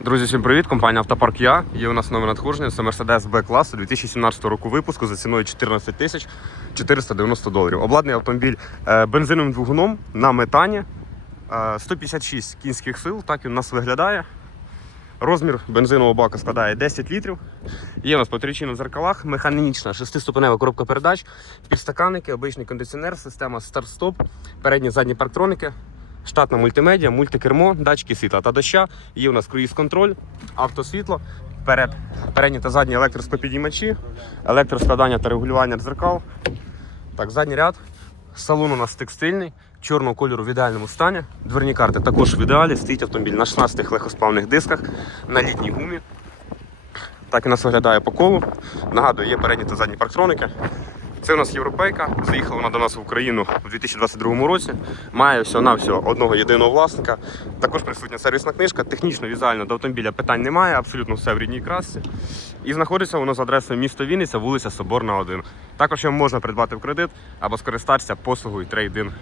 Друзі, всім привіт! Компанія Автопарк Я. Є у нас нове надходження. Це Mercedes B класу 2017 року випуску за ціною 14 тисяч 490 доларів. Обладнаний автомобіль е, бензиновим двигуном на метані. Е, 156 кінських сил. Так він у нас виглядає. Розмір бензинового бака складає 10 літрів. Є у нас потрійчина в зеркалах, механічна шестиступенева коробка передач, підстаканники, обичний кондиціонер, система старт-стоп, передні задні парктроники, штатна мультимедіа, мультикермо, датчики світла та доща. Є у нас круїз-контроль, автосвітло, перед, передні та задні електросклопідіймачі, електроскладання та регулювання дзеркал. Так, задній ряд. Салон у нас текстильний, чорного кольору в ідеальному стані. Дверні карти також в ідеалі. Стоїть автомобіль на 16 легкосплавних дисках, на літній гумі. Так і нас виглядає по колу. Нагадую, є передні та задні парктроники. Це у нас європейка. Заїхала вона до нас в Україну у 2022 році. Має всього-навсього одного єдиного власника. Також присутня сервісна книжка. Технічно, візуально до автомобіля питань немає, абсолютно все в рідній красці. І знаходиться воно за адресою місто Вінниця, вулиця Соборна, 1. Також його можна придбати в кредит або скористатися послугою трейдин.